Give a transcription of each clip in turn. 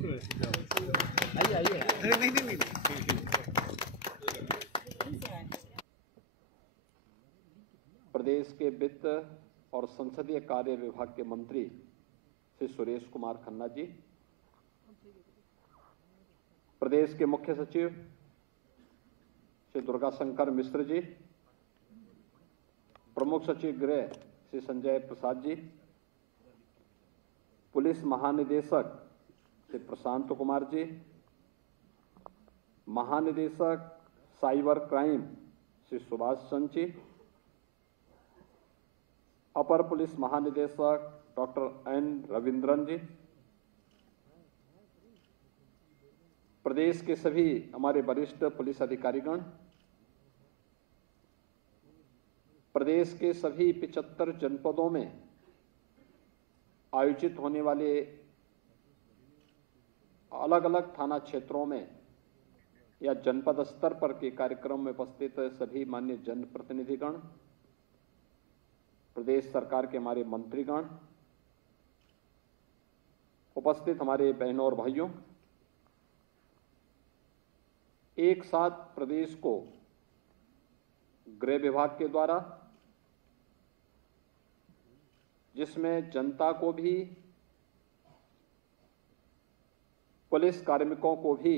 नहीं। प्रदेश के वित्त और संसदीय कार्य विभाग के मंत्री श्री सुरेश कुमार खन्ना जी, प्रदेश के मुख्य सचिव श्री दुर्गाशंकर मिश्र जी, प्रमुख सचिव गृह श्री संजय प्रसाद जी, पुलिस महानिदेशक श्री प्रशांत कुमार जी, महानिदेशक साइबर क्राइम श्री सुभाष चंद्र जी, अपर पुलिस महानिदेशक डॉक्टर एन रविंद्रन जी, प्रदेश के सभी हमारे वरिष्ठ पुलिस अधिकारीगण, प्रदेश के सभी 75 जनपदों में आयोजित होने वाले अलग अलग थाना क्षेत्रों में या जनपद स्तर पर के कार्यक्रम में उपस्थित सभी माननीय जनप्रतिनिधिगण, प्रदेश सरकार के हमारे मंत्रीगण, उपस्थित हमारे बहनों और भाइयों, एक साथ प्रदेश को गृह विभाग के द्वारा, जिसमें जनता को भी, पुलिस कार्मिकों को भी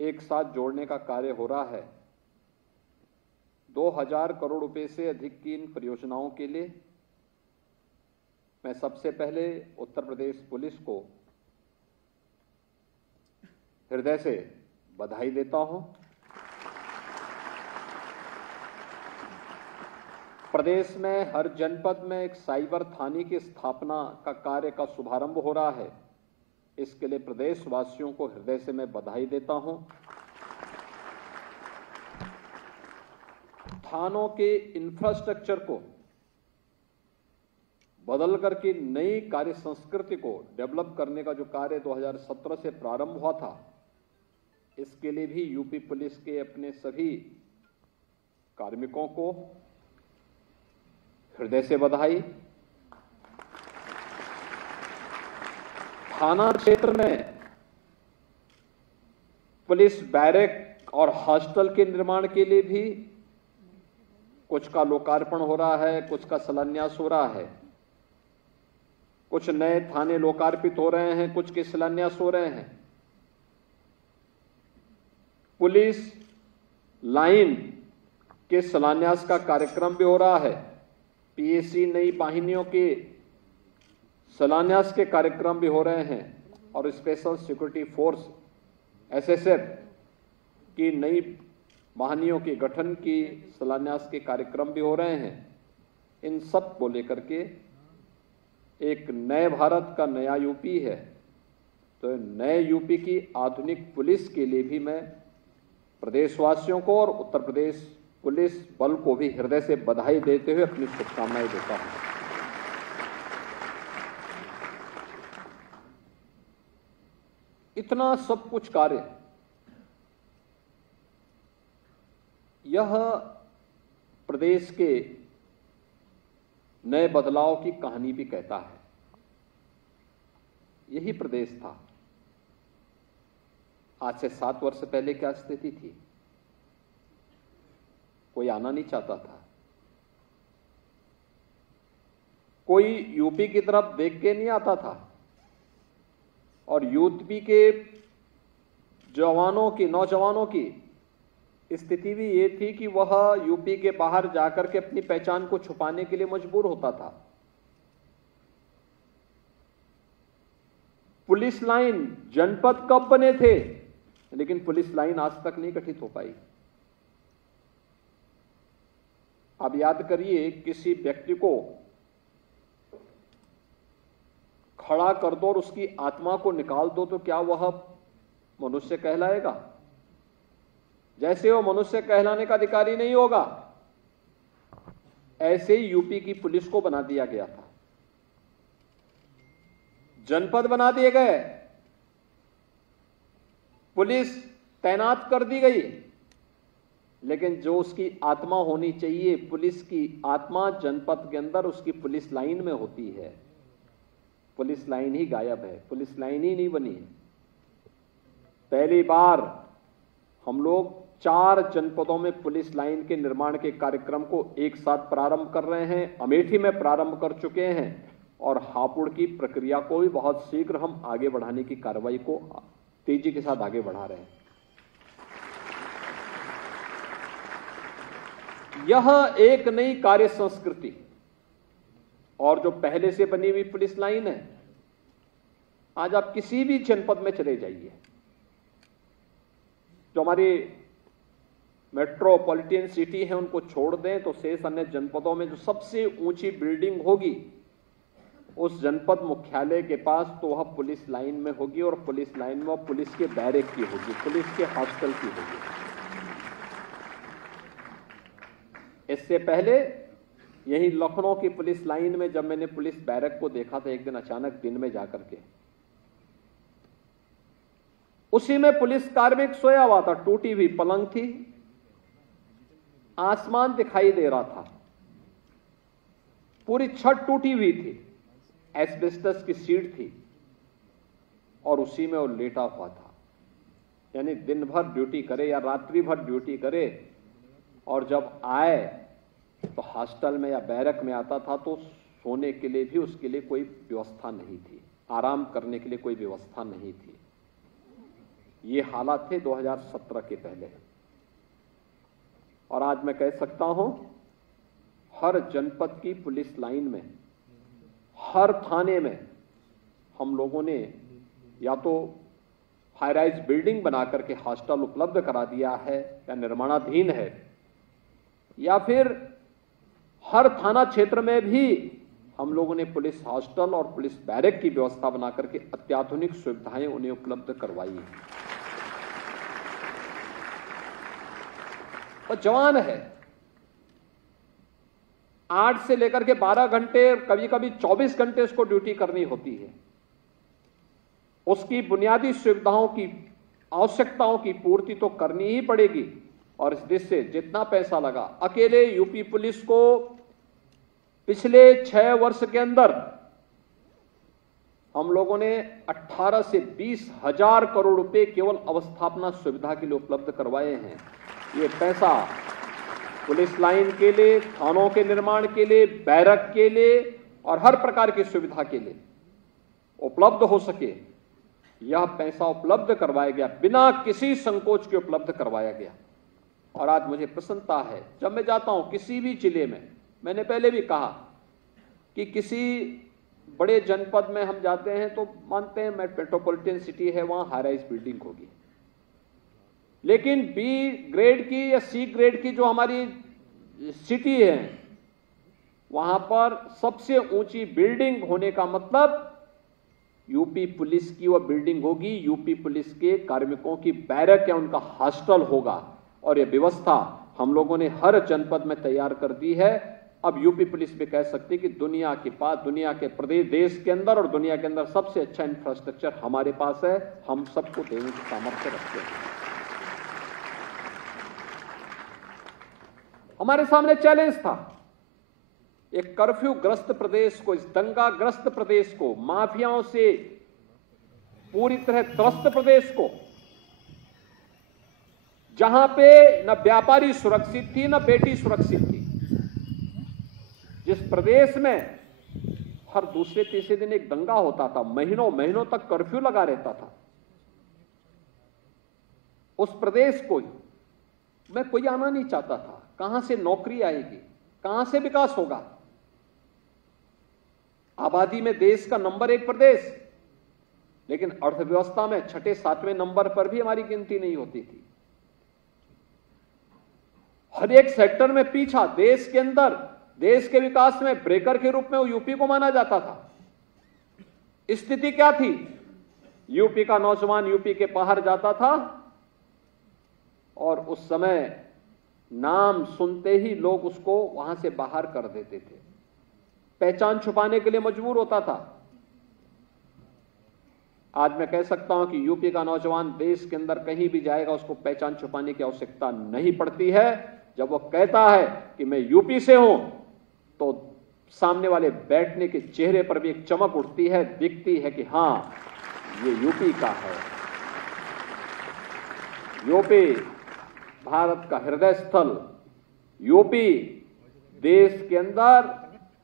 एक साथ जोड़ने का कार्य हो रहा है। 2000 करोड़ रुपए से अधिक की इन परियोजनाओं के लिए मैं सबसे पहले उत्तर प्रदेश पुलिस को हृदय से बधाई देता हूं। प्रदेश में हर जनपद में एक साइबर थाने की स्थापना का कार्य का शुभारंभ हो रहा है। इसके लिए प्रदेशवासियों को हृदय से मैं बधाई देता हूं। थानों के इंफ्रास्ट्रक्चर को बदल करके नई कार्य संस्कृति को डेवलप करने का जो कार्य 2017 से प्रारंभ हुआ था, इसके लिए भी यूपी पुलिस के अपने सभी कार्मिकों को हृदय से बधाई। थाना क्षेत्र में पुलिस बैरक और हॉस्टल के निर्माण के लिए भी कुछ का लोकार्पण हो रहा है, कुछ का शिलान्यास हो रहा है। कुछ नए थाने लोकार्पित हो रहे हैं, कुछ के शिलान्यास हो रहे हैं। पुलिस लाइन के शिलान्यास का कार्यक्रम भी हो रहा है। पीएसी नई वाहिनियों के शिलान्यास के कार्यक्रम भी हो रहे हैं और स्पेशल सिक्योरिटी फोर्स एसएसएफ की नई वाहिनियों के गठन की शिलान्यास के कार्यक्रम भी हो रहे हैं। इन सब को लेकर के एक नए भारत का नया यूपी है, तो नए यूपी की आधुनिक पुलिस के लिए भी मैं प्रदेशवासियों को और उत्तर प्रदेश पुलिस बल को भी हृदय से बधाई देते हुए अपनी शुभकामनाएं देता हूं। इतना सब कुछ कार्य यह प्रदेश के नए बदलाव की कहानी भी कहता है। यही प्रदेश था आज से 7 वर्ष पहले क्या स्थिति थी। कोई आना नहीं चाहता था, कोई यूपी की तरफ देख के नहीं आता था और यूपी के जवानों की, नौजवानों की स्थिति भी ये थी कि वह यूपी के बाहर जाकर के अपनी पहचान को छुपाने के लिए मजबूर होता था। पुलिस लाइन जनपद कब बने थे, लेकिन पुलिस लाइन आज तक नहीं गठित हो पाई। आप याद करिए, किसी व्यक्ति को खड़ा कर दो और उसकी आत्मा को निकाल दो तो क्या वह मनुष्य कहलाएगा? जैसे वो मनुष्य कहलाने का अधिकारी नहीं होगा, ऐसे ही यूपी की पुलिस को बना दिया गया था। जनपद बना दिए गए, पुलिस तैनात कर दी गई, लेकिन जो उसकी आत्मा होनी चाहिए, पुलिस की आत्मा जनपद के अंदर उसकी पुलिस लाइन में होती है। पुलिस लाइन ही गायब है, पुलिस लाइन ही नहीं बनी है। पहली बार हम लोग 4 जनपदों में पुलिस लाइन के निर्माण के कार्यक्रम को एक साथ प्रारंभ कर रहे हैं। अमेठी में प्रारंभ कर चुके हैं और हापुड़ की प्रक्रिया को भी बहुत शीघ्र हम आगे बढ़ाने की कार्रवाई को तेजी के साथ आगे बढ़ा रहे हैं। यह एक नई कार्य संस्कृति और जो पहले से बनी हुई पुलिस लाइन है, आज आप किसी भी जनपद में चले जाइए, जो हमारी मेट्रोपॉलिटन सिटी है उनको छोड़ दें तो शेष अन्य जनपदों में जो सबसे ऊंची बिल्डिंग होगी उस जनपद मुख्यालय के पास तो वह पुलिस लाइन में होगी और पुलिस लाइन में पुलिस के बैरक की होगी, पुलिस के हॉस्टल की होगी। इससे पहले यही लखनऊ की पुलिस लाइन में जब मैंने पुलिस बैरक को देखा था एक दिन अचानक दिन में जाकर के, उसी में पुलिस कार्मिक सोया हुआ था, टूटी हुई पलंग थी, आसमान दिखाई दे रहा था, पूरी छत टूटी हुई थी, एस्बेस्टस की सीट थी और उसी में वो लेटा हुआ था। यानी दिन भर ड्यूटी करे या रात्रि भर ड्यूटी करे और जब आए तो हॉस्टल में या बैरक में आता था तो सोने के लिए भी उसके लिए कोई व्यवस्था नहीं थी, आराम करने के लिए कोई व्यवस्था नहीं थी। ये हालात थे 2017 के पहले। और आज मैं कह सकता हूं हर जनपद की पुलिस लाइन में, हर थाने में हम लोगों ने या तो हाई राइज बिल्डिंग बनाकर के हॉस्टल उपलब्ध करा दिया है या निर्माणाधीन है, या फिर हर थाना क्षेत्र में भी हम लोगों ने पुलिस हॉस्टल और पुलिस बैरक की व्यवस्था बनाकर के अत्याधुनिक सुविधाएं उन्हें उपलब्ध करवाई है। और जवान है 8 से लेकर के 12 घंटे, कभी कभी 24 घंटे उसको ड्यूटी करनी होती है। उसकी बुनियादी सुविधाओं की, आवश्यकताओं की पूर्ति तो करनी ही पड़ेगी। और इस देश से जितना पैसा लगा, अकेले यूपी पुलिस को पिछले 6 वर्ष के अंदर हम लोगों ने 18 से 20 हजार करोड़ रुपए केवल अवस्थापना सुविधा के लिए उपलब्ध करवाए हैं। ये पैसा पुलिस लाइन के लिए, थानों के निर्माण के लिए, बैरक के लिए और हर प्रकार की सुविधा के लिए उपलब्ध हो सके, यह पैसा उपलब्ध करवाया गया, बिना किसी संकोच के उपलब्ध करवाया गया। और आज मुझे प्रसन्नता है, जब मैं जाता हूं किसी भी जिले में, मैंने पहले भी कहा कि किसी बड़े जनपद में हम जाते हैं तो मानते हैं मेट्रोपॉलिटन सिटी है, वहां हाई राइज बिल्डिंग होगी, लेकिन बी ग्रेड की या सी ग्रेड की जो हमारी सिटी है, वहां पर सबसे ऊंची बिल्डिंग होने का मतलब यूपी पुलिस की वह बिल्डिंग होगी, यूपी पुलिस के कार्मिकों की बैरक या उनका हॉस्टल होगा। और यह व्यवस्था हम लोगों ने हर जनपद में तैयार कर दी है। अब यूपी पुलिस भी कह सकती है कि दुनिया के पास, दुनिया के प्रदेश, देश के अंदर और दुनिया के अंदर सबसे अच्छा इंफ्रास्ट्रक्चर हमारे पास है, हम सबको देने की सामर्थ्य रखते हैं। हमारे सामने चैलेंज था, एक कर्फ्यू ग्रस्त प्रदेश को, इस दंगा ग्रस्त प्रदेश को, माफियाओं से पूरी तरह त्रस्त प्रदेश को, जहां पे न व्यापारी सुरक्षित थी न बेटी सुरक्षित थी, जिस प्रदेश में हर दूसरे तीसरे दिन एक दंगा होता था, महीनों महीनों तक कर्फ्यू लगा रहता था, उस प्रदेश को में कोई आना नहीं चाहता था। कहां से नौकरी आएगी, कहां से विकास होगा? आबादी में देश का नंबर 1 प्रदेश, लेकिन अर्थव्यवस्था में 6, 7वें नंबर पर भी हमारी गिनती नहीं होती थी। हर एक सेक्टर में पीछा, देश के अंदर, देश के विकास में ब्रेकर के रूप में वो यूपी को माना जाता था। स्थिति क्या थी? यूपी का नौजवान यूपी के बाहर जाता था और उस समय नाम सुनते ही लोग उसको वहां से बाहर कर देते थे, पहचान छुपाने के लिए मजबूर होता था। आज मैं कह सकता हूं कि यूपी का नौजवान देश के अंदर कहीं भी जाएगा, उसको पहचान छुपाने की आवश्यकता नहीं पड़ती है। जब वो कहता है कि मैं यूपी से हूं, तो सामने वाले बैठने के चेहरे पर भी एक चमक उठती है, दिखती है कि हां, ये यूपी का है। यूपी भारत का हृदय स्थल, यूपी देश के अंदर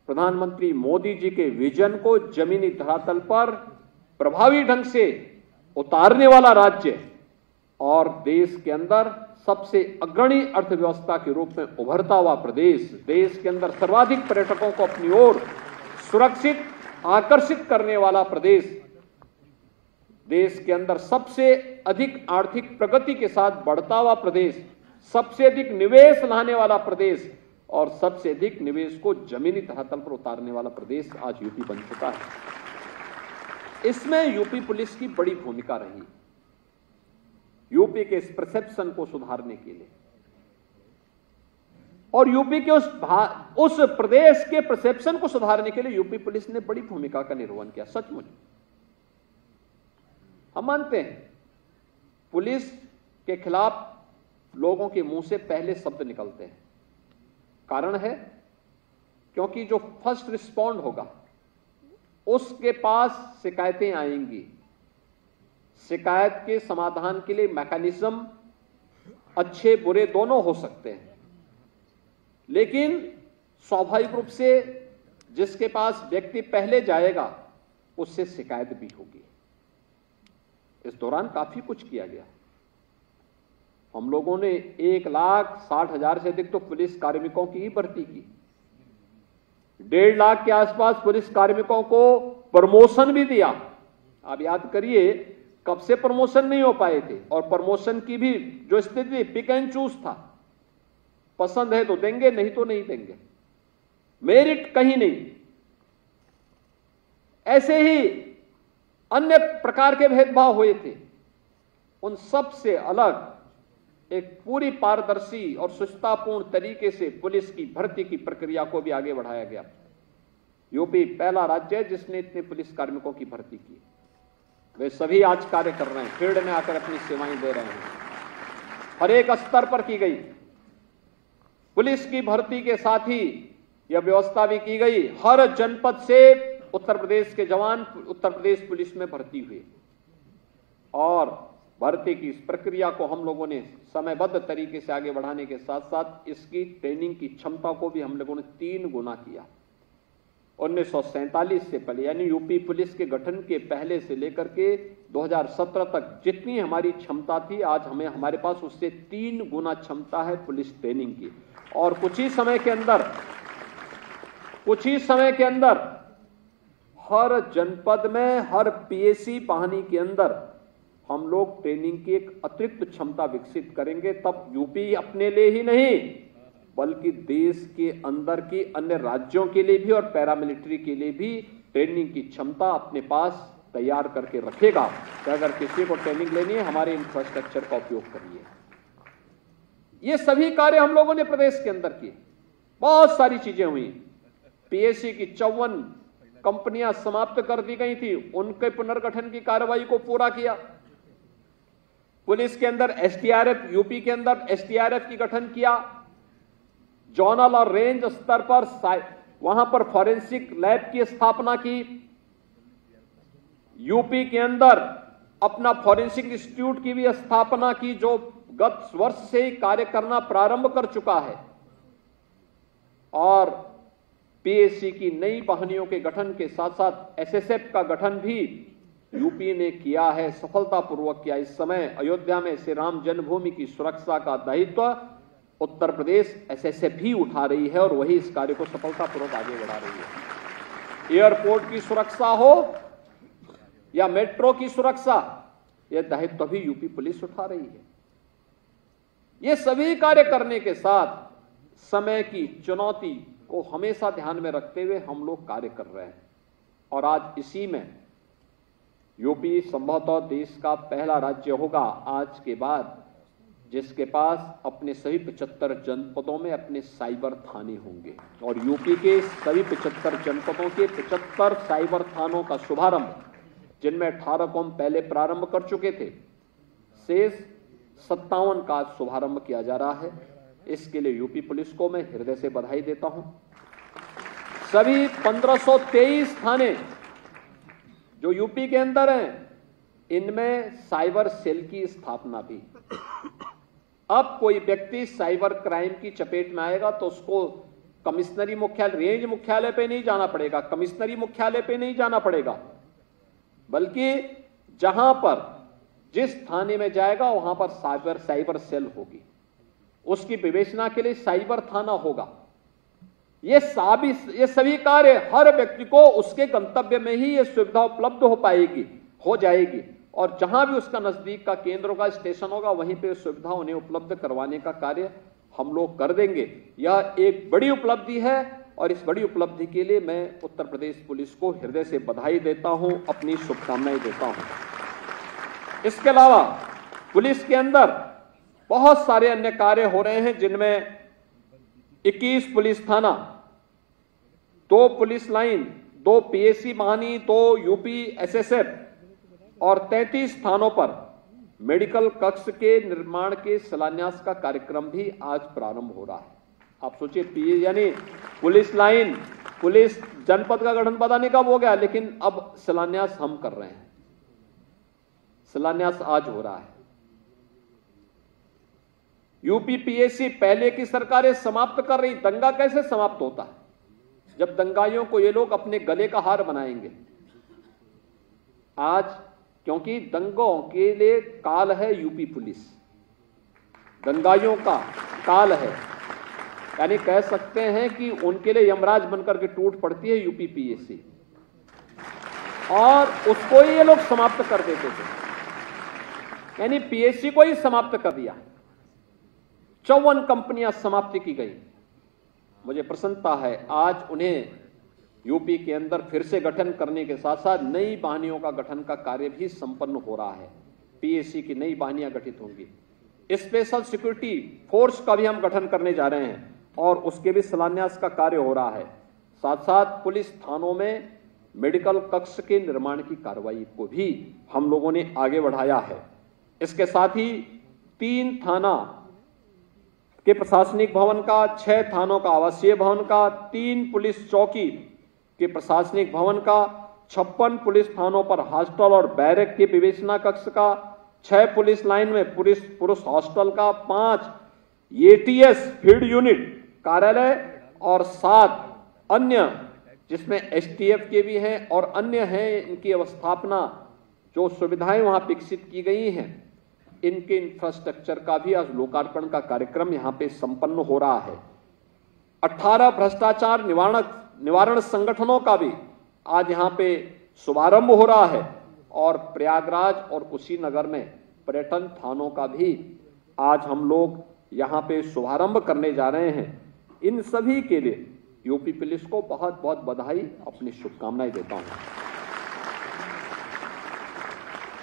प्रधानमंत्री मोदी जी के विजन को जमीनी धरातल पर प्रभावी ढंग से उतारने वाला राज्य और देश के अंदर सबसे अग्रणी अर्थव्यवस्था के रूप में उभरता हुआ प्रदेश, देश के अंदर सर्वाधिक पर्यटकों को अपनी ओर सुरक्षित आकर्षित करने वाला प्रदेश, देश के अंदर सबसे अधिक आर्थिक प्रगति के साथ बढ़ता हुआ प्रदेश, सबसे अधिक निवेश लाने वाला प्रदेश और सबसे अधिक निवेश को जमीनी धरातल पर उतारने वाला प्रदेश आज यूपी बन चुका है। इसमें यूपी पुलिस की बड़ी भूमिका रही, यूपी के इस परसेप्शन को सुधारने के लिए और यूपी के उस प्रदेश के परसेप्शन को सुधारने के लिए यूपी पुलिस ने बड़ी भूमिका का निर्वहन किया। सचमुच हम मानते हैं पुलिस के खिलाफ लोगों के मुंह से पहले शब्द निकलते हैं। कारण है क्योंकि जो फर्स्ट रिस्पॉन्ड होगा उसके पास शिकायतें आएंगी, शिकायत के समाधान के लिए मैकेनिज्म अच्छे बुरे दोनों हो सकते हैं, लेकिन स्वाभाविक रूप से जिसके पास व्यक्ति पहले जाएगा उससे शिकायत भी होगी। इस दौरान काफी कुछ किया गया। हम लोगों ने 1,60,000 से अधिक तो पुलिस कार्मिकों की ही भर्ती की, 1.5 लाख के आसपास पुलिस कार्मिकों को प्रमोशन भी दिया। आप याद करिए कब से प्रमोशन नहीं हो पाए थे और प्रमोशन की भी जो स्थिति पिक एंड चूज था, पसंद है तो देंगे, नहीं तो नहीं देंगे, मेरिट कहीं नहीं। ऐसे ही अन्य प्रकार के भेदभाव हुए थे, उन सब से अलग एक पूरी पारदर्शी और सुचितापूर्ण तरीके से पुलिस की भर्ती की प्रक्रिया को भी आगे बढ़ाया गया। यूपी पहला राज्य है जिसने इतने पुलिस कार्मिकों की भर्ती की। वे सभी आज कार्य कर रहे हैं, फील्ड में आकर अपनी सेवाएं दे रहे हैं। हर एक स्तर पर की गई पुलिस की भर्ती के साथ ही यह व्यवस्था भी की गई, हर जनपद से उत्तर प्रदेश के जवान उत्तर प्रदेश पुलिस में भर्ती हुए और भर्ती की इस प्रक्रिया को हम लोगों ने समयबद्ध तरीके से आगे बढ़ाने के साथ साथ इसकी ट्रेनिंग की क्षमता को भी हम लोगों ने 3 गुना किया। 1947 से पहले यानी यूपी पुलिस के गठन के पहले से लेकर के 2017 तक जितनी हमारी क्षमता थी, आज हमारे पास उससे 3 गुना क्षमता है पुलिस ट्रेनिंग की। और कुछ ही समय के अंदर हर जनपद में, हर पीएसी पाहनी के अंदर हम लोग ट्रेनिंग की एक अतिरिक्त क्षमता विकसित करेंगे। तब यूपी अपने लिए ही नहीं बल्कि देश के अंदर की अन्य राज्यों के लिए भी और पैरामिलिट्री के लिए भी ट्रेनिंग की क्षमता अपने पास तैयार करके रखेगा कि अगर किसी को ट्रेनिंग लेनी है हमारे इंफ्रास्ट्रक्चर का उपयोग करिए। ये सभी कार्य हम लोगों ने प्रदेश के अंदर किए। बहुत सारी चीजें हुई। पीएससी की 54 कंपनियां समाप्त कर दी गई थी, उनके पुनर्गठन की कार्रवाई को पूरा किया। पुलिस के अंदर एसडीआरएफ, यूपी के अंदर एसडीआरएफ की गठन किया। जोनल और रेंज स्तर पर वहां पर फॉरेंसिक लैब की स्थापना की। यूपी के अंदर अपना फॉरेंसिक इंस्टीट्यूट की भी स्थापना की जो गत वर्ष से ही कार्य करना प्रारंभ कर चुका है। और पीएससी की नई वाहिनियों के गठन के साथ साथ एसएसएफ का गठन भी यूपी ने किया है, सफलतापूर्वक किया। इस समय अयोध्या में श्री राम जन्मभूमि की सुरक्षा का दायित्व उत्तर प्रदेश एसएसएफ भी उठा रही है और वही इस कार्य को सफलतापूर्वक आगे बढ़ा रही है। एयरपोर्ट की सुरक्षा हो या मेट्रो की सुरक्षा, यह दायित्व भी यूपी पुलिस उठा रही है। ये सभी कार्य करने के साथ समय की चुनौती को हमेशा ध्यान में रखते हुए हम लोग कार्य कर रहे हैं। और आज इसी में यूपी संभवतः देश का पहला राज्य होगा आज के बाद जिसके पास अपने सभी 75 जनपदों में अपने साइबर थाने होंगे। और यूपी के सभी 75 जनपदों के 75 साइबर थानों का शुभारंभ, जिनमें 18 को हम पहले प्रारंभ कर चुके थे, शेष 57 का शुभारंभ किया जा रहा है। इसके लिए यूपी पुलिस को मैं हृदय से बधाई देता हूं। सभी 1523 थाने जो यूपी के अंदर हैं, इनमें साइबर सेल की स्थापना भी। अब कोई व्यक्ति साइबर क्राइम की चपेट में आएगा तो उसको कमिश्नरी मुख्यालय, रेंज मुख्यालय पे नहीं जाना पड़ेगा, कमिश्नरी मुख्यालय पे नहीं जाना पड़ेगा, बल्कि जहां पर जिस थाने में जाएगा वहां पर साइबर सेल होगी, उसकी विवेचना के लिए साइबर थाना होगा। ये सभी कार्य हर व्यक्ति को उसके गंतव्य में ही ये सुविधा उपलब्ध हो जाएगी, और जहां भी उसका नजदीक का केंद्र का स्टेशन होगा वहीं पे सुविधा उन्हें उपलब्ध करवाने का कार्य हम लोग कर देंगे। यह एक बड़ी उपलब्धि है और इस बड़ी उपलब्धि के लिए मैं उत्तर प्रदेश पुलिस को हृदय से बधाई देता हूं, अपनी शुभकामनाएं देता हूं। इसके अलावा पुलिस के अंदर बहुत सारे अन्य कार्य हो रहे हैं, जिनमें 21 पुलिस थाना, 2 पुलिस लाइन, 2 पीएसी महानी, 2 यूपी एसएसएफ और 33 स्थानों पर मेडिकल कक्ष के निर्माण के शिलान्यास का कार्यक्रम भी आज प्रारंभ हो रहा है। आप सोचिए, यानी पुलिस लाइन, पुलिस जनपद का गठन पता नहीं कब हो गया, लेकिन अब शिलान्यास हम कर रहे हैं। शिलान्यास आज हो रहा है। यूपी पीएसी पहले की सरकारें समाप्त कर रही, दंगा कैसे समाप्त होता है? जब दंगाइयों को ये लोग अपने गले का हार बनाएंगे। आज क्योंकि दंगों के लिए काल है यूपी पुलिस, दंगाइयों का काल है, यानी कह सकते हैं कि उनके लिए यमराज बनकर के टूट पड़ती है यूपी पीएसी, और उसको ही ये लोग समाप्त कर देते थे, यानी पीएसी को ही समाप्त कर दिया। 54 कंपनियां समाप्त की गई। मुझे प्रसन्नता है आज उन्हें यूपी के अंदर फिर से गठन करने के साथ साथ नई वाहिनियों का गठन का कार्य भी संपन्न हो रहा है। पीएसी की नई वाहिनियां गठित होंगी। स्पेशल सिक्योरिटी फोर्स का भी हम गठन करने जा रहे हैं और उसके भी शिलान्यास का कार्य हो रहा है। साथ साथ पुलिस थानों में मेडिकल कक्ष के निर्माण की कार्रवाई को भी हम लोगों ने आगे बढ़ाया है। इसके साथ ही 3 थाना के प्रशासनिक भवन का, 6 थानों का आवासीय भवन का, 3 पुलिस चौकी के प्रशासनिक भवन का, 56 पुलिस थानों पर हॉस्टल और बैरक के विवेचना कक्ष का, 6 पुलिस लाइन में पुरुष हॉस्टल का, 5 एटीएस फील्ड यूनिट कार्यालय और 7 अन्य जिसमें एसटीएफ के भी हैं और अन्य हैं, इनकी अवस्थापना जो सुविधाएं वहां विकसित की गई हैं, इनके इंफ्रास्ट्रक्चर का भी आज लोकार्पण का कार्यक्रम यहां पे संपन्न हो रहा है। 18 भ्रष्टाचार निवारण संगठनों का भी आज यहां पे शुभारंभ हो रहा है और प्रयागराज और कुशीनगर में पर्यटन थानों का भी आज हम लोग यहां पे शुभारंभ करने जा रहे हैं। इन सभी के लिए यूपी पुलिस को बहुत बहुत बधाई, अपनी शुभकामनाएं देता हूं।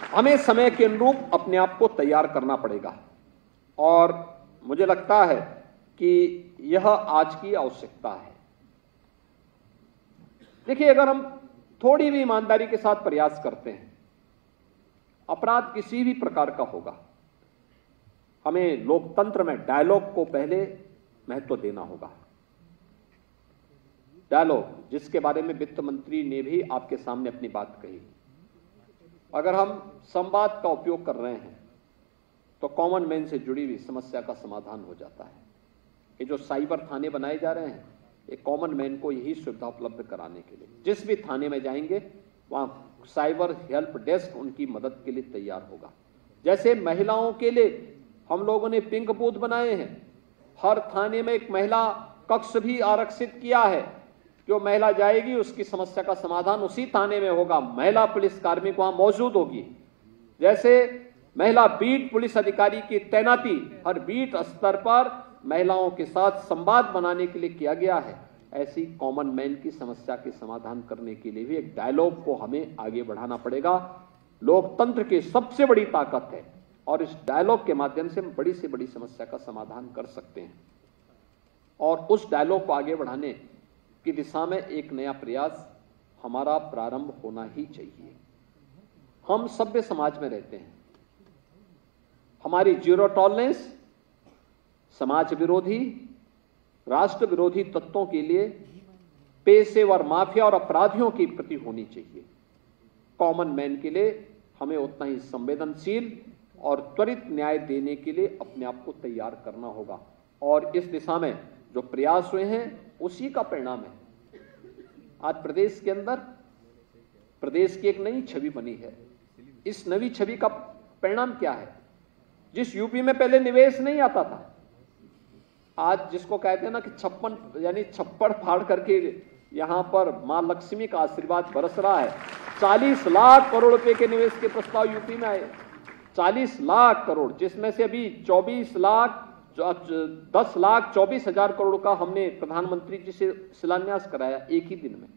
हमें समय के अनुरूप अपने आप को तैयार करना पड़ेगा और मुझे लगता है कि यह आज की आवश्यकता है। देखिए, अगर हम थोड़ी भी ईमानदारी के साथ प्रयास करते हैं, अपराध किसी भी प्रकार का होगा, हमें लोकतंत्र में डायलॉग को पहले महत्व देना होगा। डायलॉग, जिसके बारे में वित्त मंत्री ने भी आपके सामने अपनी बात कही। अगर हम संवाद का उपयोग कर रहे हैं तो कॉमन मैन से जुड़ी हुई समस्या का समाधान हो जाता है। ये जो साइबर थाने बनाए जा रहे हैं, ये कॉमन मैन को यही सुविधा उपलब्ध कराने के लिए, जिस भी थाने में जाएंगे वहां साइबर हेल्प डेस्क उनकी मदद के लिए तैयार होगा। जैसे महिलाओं के लिए हम लोगों ने पिंक बूथ बनाए हैं, हर थाने में एक महिला कक्ष भी आरक्षित किया है। जो महिला जाएगी उसकी समस्या का समाधान उसी थाने में होगा, महिला पुलिस कार्मिक वहां मौजूद होगी। जैसे महिला बीट पुलिस अधिकारी की तैनाती हर बीट स्तर पर महिलाओं के साथ संवाद बनाने के लिए किया गया है, ऐसी कॉमन मैन की समस्या के समाधान करने के लिए भी एक डायलॉग को हमें आगे बढ़ाना पड़ेगा। लोकतंत्र की सबसे बड़ी ताकत है और इस डायलॉग के माध्यम से हम बड़ी से बड़ी समस्या का समाधान कर सकते हैं और उस डायलॉग को आगे बढ़ाने की दिशा में एक नया प्रयास हमारा प्रारंभ होना ही चाहिए। हम सभ्य समाज में रहते हैं, हमारी जीरो टॉलरेंस समाज विरोधी, राष्ट्र विरोधी तत्वों के लिए पेशेवर माफिया और अपराधियों के प्रति होनी चाहिए। कॉमन मैन के लिए हमें उतना ही संवेदनशील और त्वरित न्याय देने के लिए अपने आप को तैयार करना होगा, और इस दिशा में जो प्रयास हुए हैं उसी का परिणाम है। आज प्रदेश के अंदर प्रदेश की एक नई छवि बनी है। इस नई छवि का परिणाम क्या है? जिस यूपी में पहले निवेश नहीं आता था, आज जिसको कहते हैं ना कि छप्पड़ फाड़ करके यहां पर मां लक्ष्मी का आशीर्वाद बरस रहा है। 40 लाख करोड़ रुपए के निवेश के प्रस्ताव यूपी में आए, 40 लाख करोड़, जिसमें से अभी 10,24,000 करोड़ का हमने प्रधानमंत्री जी से शिलान्यास कराया एक ही दिन में।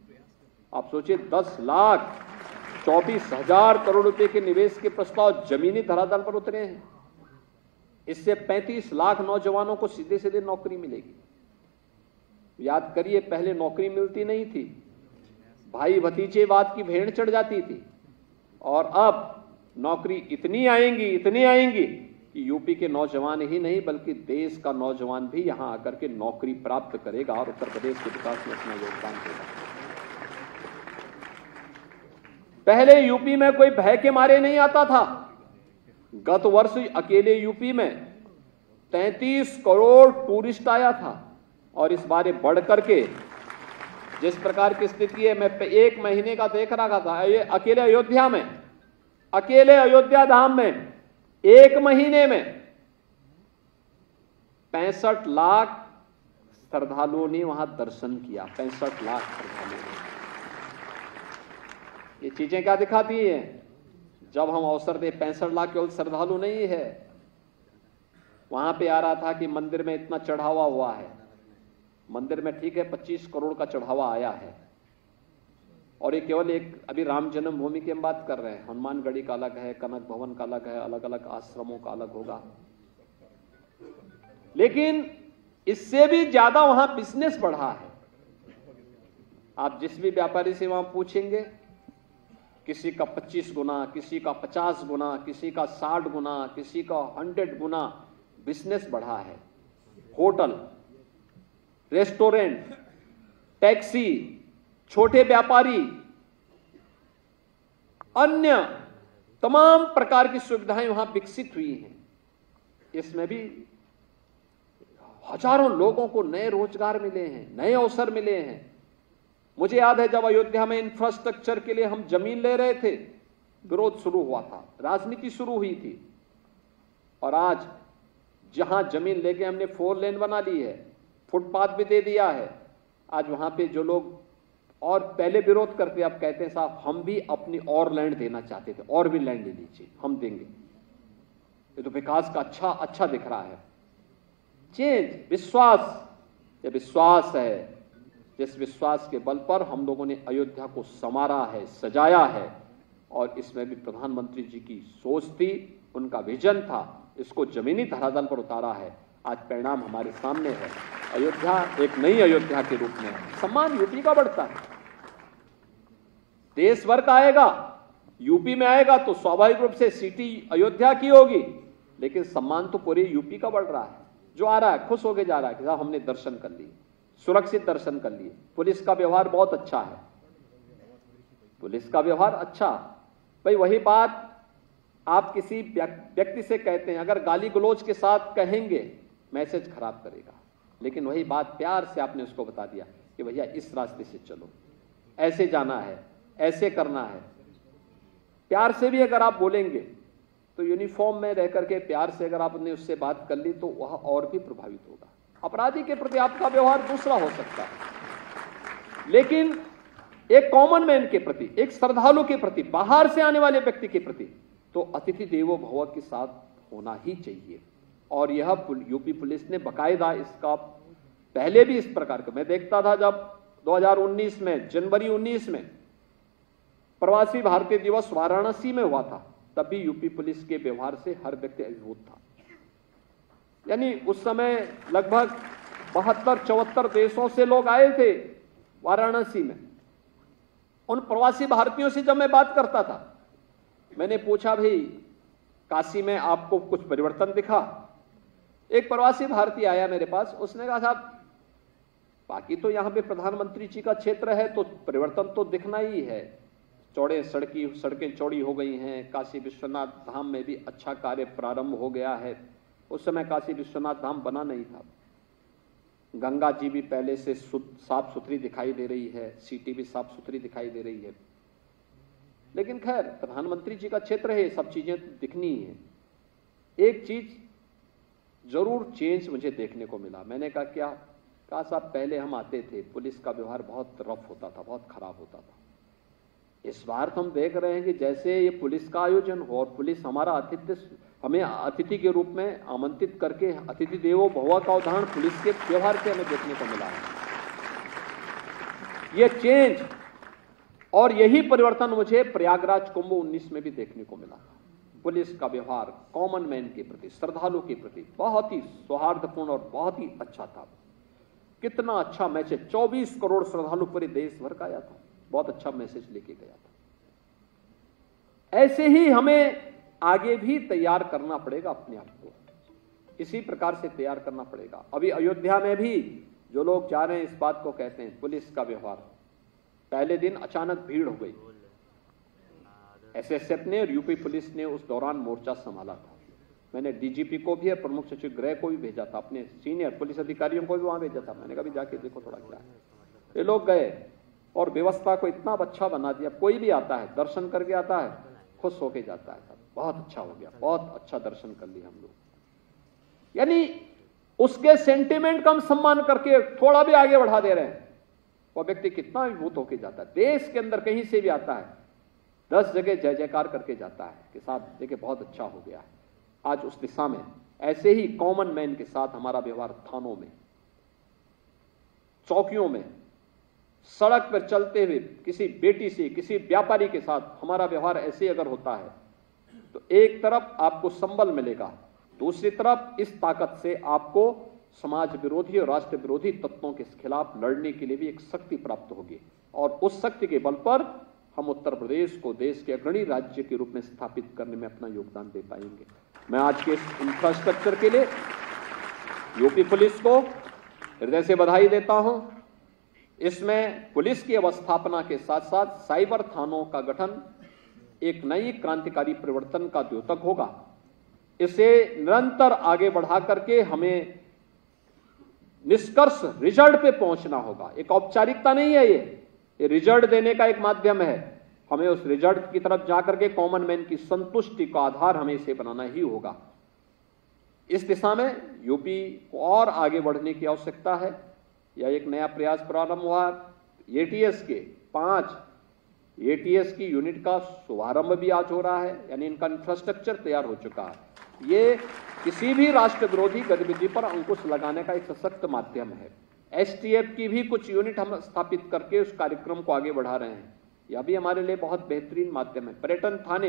आप सोचिए, 10,24,000 करोड़ रुपए के निवेश के प्रस्ताव जमीनी धरातल पर उतरे हैं। इससे 35 लाख नौजवानों को सीधे सीधे नौकरी मिलेगी। याद करिए, पहले नौकरी मिलती नहीं थी, भाई भतीजेवाद की भेड़ चढ़ जाती थी, और अब नौकरी इतनी आएंगी कि यूपी के नौजवान ही नहीं बल्कि देश का नौजवान भी यहां आकर के नौकरी प्राप्त करेगा और उत्तर प्रदेश के विकास में अपना योगदान देगा। पहले यूपी में कोई भय के मारे नहीं आता था। गत वर्ष अकेले यूपी में 33 करोड़ टूरिस्ट आया था, और इस बार बढ़ करके जिस प्रकार की स्थिति है, मैं एक महीने का देख रहा था, ये अकेले अयोध्या में, अकेले अयोध्या धाम में एक महीने में 65 लाख श्रद्धालुओं ने वहां दर्शन किया। 65 लाख श्रद्धालुओं ने। ये चीजें क्या दिखाती हैं? जब हम अवसर दे, 65 लाख केवल श्रद्धालु नहीं है। वहां पे आ रहा था कि मंदिर में इतना चढ़ावा हुआ है, मंदिर में ठीक है 25 करोड़ का चढ़ावा आया है, और ये केवल एक अभी राम जन्मभूमि की हम बात कर रहे हैं। हनुमानगढ़ी का अलग है, कनक भवन का अलग है, अलग अलग आश्रमों का अलग होगा। लेकिन इससे भी ज्यादा वहां बिजनेस बढ़ा है। आप जिस भी व्यापारी से वहां पूछेंगे, किसी का 25 गुना, किसी का 50 गुना, किसी का 60 गुना, किसी का 100 गुना बिजनेस बढ़ा है। होटल, रेस्टोरेंट, टैक्सी, छोटे व्यापारी, अन्य तमाम प्रकार की सुविधाएं वहां विकसित हुई हैं। इसमें भी हजारों लोगों को नए रोजगार मिले हैं, नए अवसर मिले हैं। मुझे याद है जब अयोध्या में इंफ्रास्ट्रक्चर के लिए हम जमीन ले रहे थे, विरोध शुरू हुआ था, राजनीति शुरू हुई थी, और आज जहां जमीन लेके हमने 4 लेन बना ली है, फुटपाथ भी दे दिया है, आज वहां पे जो लोग और पहले विरोध करते, अब कहते हैं साहब हम भी अपनी और लैंड देना चाहते थे, और भी लैंड ले लीजिए, हम देंगे। ये तो विकास का अच्छा दिख रहा है। चेंज, विश्वास, ये विश्वास है जिस विश्वास के बल पर हम लोगों ने अयोध्या को संवारा है, सजाया है, और इसमें भी प्रधानमंत्री जी की सोच थी, उनका विजन था, इसको जमीनी धरातल पर उतारा है। आज परिणाम हमारे सामने है। अयोध्या एक नई अयोध्या के रूप में सम्मान यूपी का बढ़ता है। देश भर का आएगा, यूपी में आएगा तो स्वाभाविक रूप से सिटी अयोध्या की होगी, लेकिन सम्मान तो पूरे यूपी का बढ़ रहा है। जो आ रहा है खुश होके जा रहा है कि साहब हमने दर्शन कर लिए, सुरक्षित दर्शन कर लिए। पुलिस का व्यवहार बहुत अच्छा है, पुलिस का व्यवहार अच्छा। भाई वही बात आप किसी व्यक्ति से कहते हैं, अगर गाली गलौज के साथ कहेंगे मैसेज खराब करेगा, लेकिन वही बात प्यार से आपने उसको बता दिया कि भैया इस रास्ते से चलो, ऐसे जाना है, ऐसे करना है। प्यार से भी अगर आप बोलेंगे तो यूनिफॉर्म में रह करके प्यार से अगर आपने उससे बात कर ली तो वह और भी प्रभावित होगा। अपराधी के प्रति आपका व्यवहार दूसरा हो सकता है, लेकिन एक कॉमन मैन के प्रति, एक श्रद्धालु के प्रति, बाहर से आने वाले व्यक्ति के प्रति तो अतिथि देवो भव के साथ होना ही चाहिए। और यह यूपी पुलिस ने बकायदा इसका पहले भी इस प्रकार का मैं देखता था। जब 2019 में जनवरी 19 में प्रवासी भारतीय दिवस वाराणसी में हुआ था, तब भी यूपी पुलिस के व्यवहार से हर व्यक्ति अभिभूत था। यानी उस समय लगभग 72-74 देशों से लोग आए थे वाराणसी में। उन प्रवासी भारतीयों से जब मैं बात करता था, मैंने पूछा भाई काशी में आपको कुछ परिवर्तन दिखा? एक प्रवासी भारतीय आया मेरे पास, उसने कहा साहब बाकी तो यहाँ पे प्रधानमंत्री जी का क्षेत्र है तो परिवर्तन तो दिखना ही है। सड़कें चौड़ी हो गई हैं। काशी विश्वनाथ धाम में भी अच्छा कार्य प्रारंभ हो गया है। उस समय काशी विश्वनाथ धाम बना नहीं था। गंगा जी भी पहले से साफ सुथरी दिखाई दे रही है, सिटी भी साफ सुथरी दिखाई दे रही है। लेकिन खैर प्रधानमंत्री जी का क्षेत्र है, सब चीजें दिखनी ही है। एक चीज जरूर चेंज मुझे देखने को मिला। मैंने कहा साहब पहले हम आते थे, पुलिस का व्यवहार बहुत रफ होता था, बहुत खराब होता था। इस बार तो हम देख रहे हैं कि जैसे ये पुलिस का आयोजन हो और पुलिस हमें अतिथि के रूप में आमंत्रित करके अतिथि देवो भव का उदाहरण पुलिस के व्यवहार से हमें देखने को मिला है। ये चेंज और यही परिवर्तन मुझे प्रयागराज कुंभ 19 में भी देखने को मिला। पुलिस का व्यवहार कॉमन मैन के प्रति, श्रद्धालु के प्रति बहुत ही सौहार्दपूर्ण और बहुत ही अच्छा था। कितना अच्छा मैसेज, 24 करोड़ श्रद्धालु पूरे देश भर का आया था। बहुत अच्छा मैसेज लेके गया था। ऐसे ही हमें आगे भी तैयार करना पड़ेगा अपने आप को, इसी प्रकार से तैयार करना पड़ेगा। अभी अयोध्या में भी जो लोग जा रहे हैं इस बात को कहते हैं पुलिस का व्यवहार। पहले दिन अचानक भीड़ हो गई। एसएसएफ ने और यूपी पुलिस ने उस दौरान मोर्चा संभाला था। मैंने डीजीपी को भी और प्रमुख सचिव गृह को भी भेजा था, अपने सीनियर पुलिस अधिकारियों को भी वहां भेजा था। मैंने कहा भी जाके देखो थोड़ा क्या है। ये लोग गए और व्यवस्था को इतना अच्छा बना दिया। कोई भी आता है दर्शन करके आता है, खुश होके जाता है। बहुत अच्छा हो गया, बहुत अच्छा दर्शन कर लिया हम लोग। यानी उसके सेंटिमेंट का हम सम्मान करके थोड़ा भी आगे बढ़ा दे रहे हैं। वो व्यक्ति कितना विभूत होके जाता है। देश के अंदर कहीं से भी आता है, 10 जगह जय जयकार करके जाता है कि साथ देखिए बहुत अच्छा हो गया है। आज उस दिशा में ऐसे ही कॉमन मैन के साथ हमारा व्यवहार थानों में, चौकियों में, सड़क पर चलते हुए किसी बेटी से, किसी व्यापारी के साथ हमारा व्यवहार ऐसे अगर होता है तो एक तरफ आपको संबल मिलेगा, दूसरी तरफ इस ताकत से आपको समाज विरोधी और राष्ट्र विरोधी तत्वों के खिलाफ लड़ने के लिए भी एक शक्ति प्राप्त होगी। और उस शक्ति के बल पर हम उत्तर प्रदेश को देश के अग्रणी राज्य के रूप में स्थापित करने में अपना योगदान दे पाएंगे। मैं आज के इस इंफ्रास्ट्रक्चर के लिए यूपी पुलिस को हृदय से बधाई देता हूं। इसमें पुलिस की अवस्थापना के साथ साथ साइबर थानों का गठन एक नई क्रांतिकारी परिवर्तन का द्योतक होगा। इसे निरंतर आगे बढ़ा करके हमें निष्कर्ष रिजल्ट पे पहुंचना होगा। एक औपचारिकता नहीं है, ये रिजल्ट देने का एक माध्यम है। हमें उस रिजल्ट की तरफ जाकर के कॉमन मैन की संतुष्टि का आधार हमें इसे बनाना ही होगा। इस दिशा में यूपी को और आगे बढ़ने की आवश्यकता है। यह एक नया प्रयास प्रारंभ हुआ। एटीएस के 5 एटीएस की यूनिट का शुभारंभ भी आज हो रहा है, यानी इनका इंफ्रास्ट्रक्चर तैयार हो चुका है। ये किसी भी राष्ट्र विरोधी गतिविधि पर अंकुश लगाने का एक सशक्त माध्यम है। एसटीएफ की भी कुछ यूनिट हम स्थापित करके उस कार्यक्रम को आगे बढ़ा रहे हैं। यह भी हमारे लिए बहुत बेहतरीन माध्यम है। पर्यटन थाने,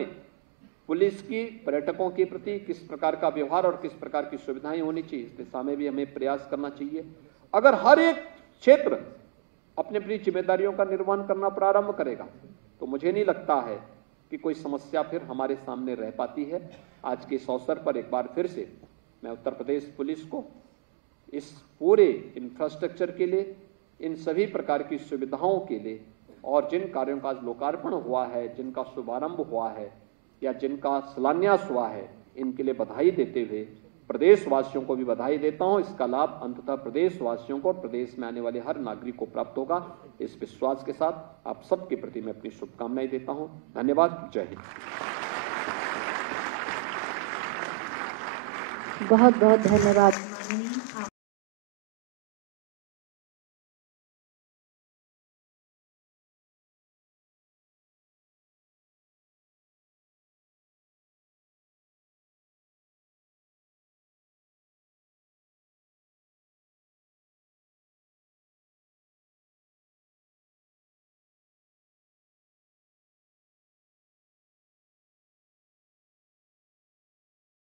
पुलिस की पर्यटकों के प्रति किस प्रकार का व्यवहार और किस प्रकार की सुविधाएं होनी चाहिए, इस दिशा में भी हमें प्रयास करना चाहिए। अगर हर एक क्षेत्र अपनी अपनी जिम्मेदारियों का निर्वहन करना प्रारंभ करेगा तो मुझे नहीं लगता है कि कोई समस्या फिर हमारे सामने रह पाती है। आज के इस अवसर पर एक बार फिर से मैं उत्तर प्रदेश पुलिस को इस पूरे इंफ्रास्ट्रक्चर के लिए, इन सभी प्रकार की सुविधाओं के लिए और जिन कार्यों का लोकार्पण हुआ है, जिनका शुभारंभ हुआ है या जिनका शिलान्यास हुआ है, इनके लिए बधाई देते हुए प्रदेशवासियों को भी बधाई देता हूं। इसका लाभ अंततः प्रदेशवासियों को और प्रदेश में आने वाले हर नागरिक को प्राप्त होगा। इस विश्वास के साथ आप सबके प्रति मैं अपनी शुभकामनाएं देता हूं। धन्यवाद। जय हिंद। बहुत बहुत धन्यवाद।